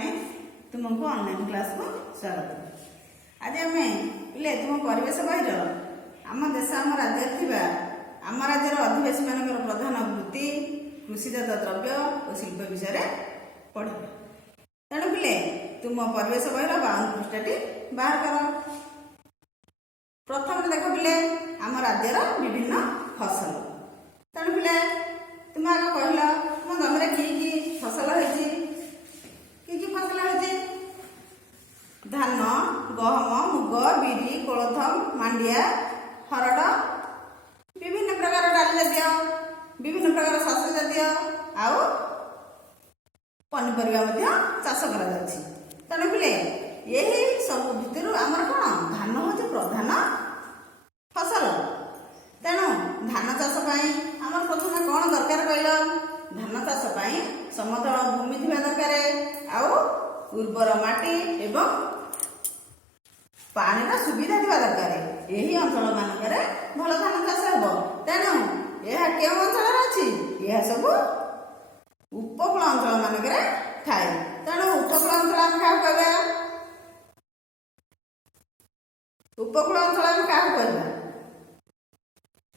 पिलाने तुमको online class को स्वागत। आज आम पिले तुम परिवेश बहिर आम देश आम राज्य थिबा आम राज्यर अधिवासी मानकर प्रधान वृत्ति कृषिजात द्रव्य और शिल्प विषय पढ़े। तेणु पिले तुम परिवेश बहिर 52 पृष्ठटी बाहर कर। प्रथम देख पिले आम राज्यर विभिन्न फसल। तेणु पिले तुम आगे कहल तुम जमी कि फसल होती कि फसल होती धान गहम मुग बिरी कोलथ मांडिया हरड़ विभिन्न प्रकार डाली जातीय विभिन्न प्रकार शस्य जातीय आउ पनीपरिया चाष कर। तेणु पिले यही सब भितर आमर कौन धान हूँ प्रधान फसल। तेणु धान चाष आमर प्रथम कौन दरकार कहल धान चाष समतल भूमि थी दरकार आउ उर्वर माटी एवं पानी सुविधा थी दरकार। यही अंचल मानक भल धान चाष हो। तेणु यह क्यों अंचल अच्छी यह सब उपकूल अंचल मानक थाए। तेणु उपकूल अंचल आम क्या कहवा उपकूल अंचल आम क्या कहवा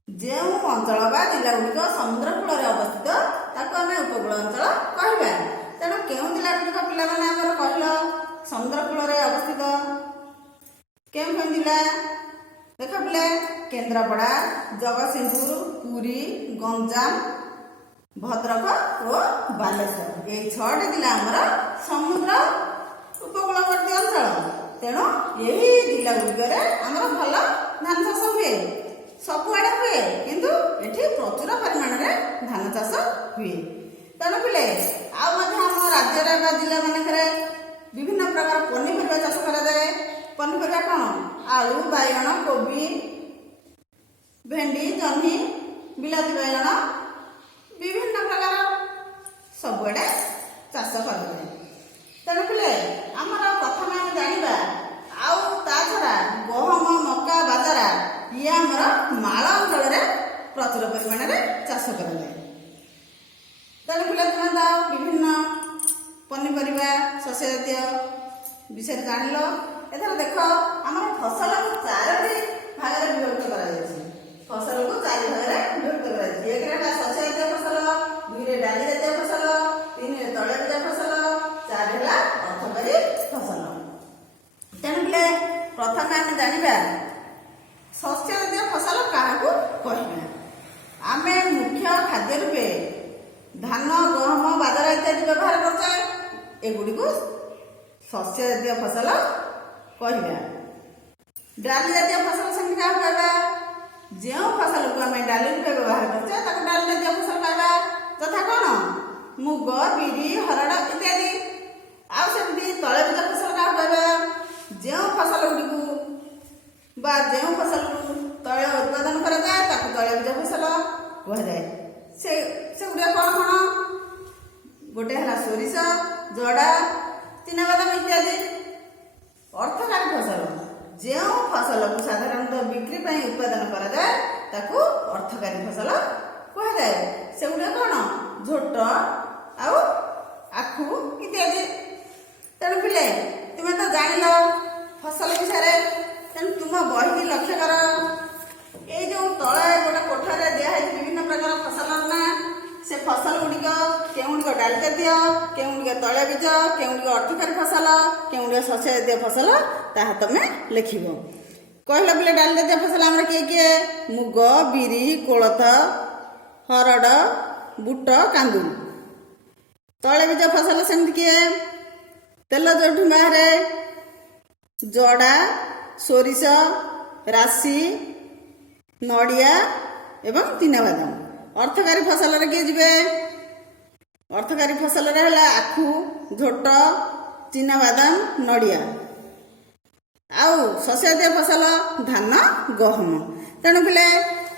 जो अंचल बा जिला गुड़िक समुद्र कूल अवस्थित ताको आम उपकूल अंचल कहवा। तेणु क्यों जिला गुड़िक पिला माने आमर कहल समुद्र कूल अवस्थित क्यों क्यों जिला देख पिले केन्द्रापड़ा जगतसिंहपुर पुरी गंजाम भद्रक और बालेश्वर ये 6टी जिला आमर समुद्र उपकूलवर्ती अंचल। तेणु यही जिला गुड़िक आमर भल धान चाष हुए सबुआड़े हुए किंतु एठी प्रचुर परिमाण में धान चाष हुए। तेणु पिले आम राज्य जिला मानक विभिन्न प्रकार पनीपरिया चाष कराए। पनीपरिया कौन आलू बाइगण कोबी भेंडी जह्नी बिलाती बाइगण विभिन्न प्रकार सबुआड़े चाष कराए। तेणु पिले आमर प्रथम आम जाना आउ ता छड़ा गहम मका बाजरा ये आमर माଳ अंचल प्रचुर परिमाण में चाष कराए। तेणु पिले तुम विभिन्न पनीपरिया शस्य जातीय विषय जान एथर देख आम फसल को 4टी भाग में विभक्त कर फसल को 4 भाग में विभक्त कर। एक शस्य जातीय फसल 2 डाली जातीय फसल 3 तैलबीज फसल 4 है अर्थकारी फसल। तेणु पिले प्रथम आम जाना शस्य जातीय फसल क्या कहना आम मुख्य खाद्य रूपे धान गहम बाजरा इत्यादि व्यवहार करछे। एगुड़ी को शस्य जातीय फसल कहवा। डाली जातीय फसल से क्या कहवा जो फसल को आम डाली रूपे व्यवहार करछे ताको डाली जातीय फसल कहवा तथा कौन मुग बिरी हरड़ इत्यादि। आउ सेमती तैलबीज फसल क्या कहवा जो फसल गुड़ी बा जो फसल तैल उत्पादन कराए ताको तैलबीज फसल कहुए। से गुड़ा कौन कौन गोटे है सोरिष जड़ा चिनाबादाम इत्यादि। अर्थकारी फसल जो फसल को साधारणतः बिक्री उत्पादन कराए ताको अर्थकारी फसल कहुए। से गुड़ा कौन झोट आउ आखु इत्यादि। तेणु पिले तुम्हें तो जान फसल विषय तेणु तुम बही लक्ष्य कर ये जो तले गोटे कोठार दिखाई विभिन्न प्रकार फसल ना से फसल गुड़िक केउड़िक डाली जातीय केउड़िक तैलबीज केउड़िक अर्थकारी फसल केउड़िक शस्य जातीय फसल ताहा तुम लिख कहल पिले डाली जातीय फसल आम किए किए मुग बिरी कोलथ हरड़ बुट कांदुल। तैलबीज फसल सेमती किए तेल जो बाहर जड़ा सोरिष राशि नड़िया एवं चिनाबादाम। अर्थकारी फसल किए जीवे अर्थकारी फसल है आखु झोट चिनाबादाम नड़िया आउ शस्य जातीय फसल धान गहम। तेणु पिले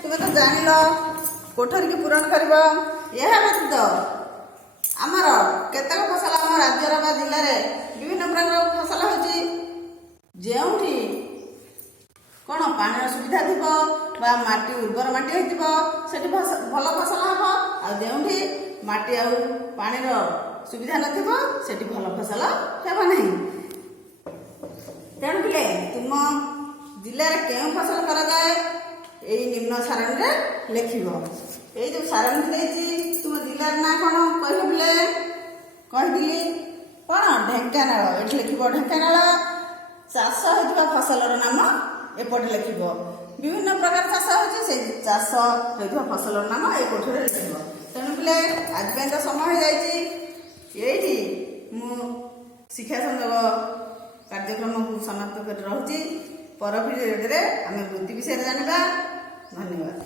तुम तो जान कोठरी की पूरण कर यह व्यतीत आमर केतक फसल आम राज्यर बा जिले विभिन्न प्रकार फसल होची जोठी कौन पानी सुविधा थी माटी उर्वर माटी होती भल फसल हम आ जो माटी आ पानी सुविधा नथिबो सेठी भल फसल ସାରଣୀରେ ଲେଖିବ। ଏଇ ଯେଉଁ ସାରଣୀ ଦେଇଛି ତୁମ ଜିଲ୍ଲାର ନାଁ କ'ଣ କହିବ ପିଲେ? କହିଥିଲି କ'ଣ? ଢେଙ୍କାନାଳ। ଏଠି ଲେଖିବ ଢେଙ୍କାନାଳ। ଚାଷ ହେଉଥିବା ଫସଲର ନାମ ଏପଟେ ଲେଖିବ। ବିଭିନ୍ନ ପ୍ରକାର ଚାଷ ହେଉଛି, ସେଇ ଚାଷ ହେଉଥିବା ଫସଲର ନାମ ଏ କୋଠରୀରେ ଲେଖିବ। ତେଣୁ ପିଲେ ଆଜି ପାଇଁ ତ ସମୟ ହେଇଯାଇଛି। ଏଇଠି ମୁଁ ଶିକ୍ଷା ସଂଯୋଗ କାର୍ଯ୍ୟକ୍ରମକୁ ସମାପ୍ତ କରି ରହୁଛି। ପର ପିରିୟଡ଼ରେ ଆମେ ବୃତ୍ତି ବିଷୟରେ ଜାଣିବା। ଧନ୍ୟବାଦ।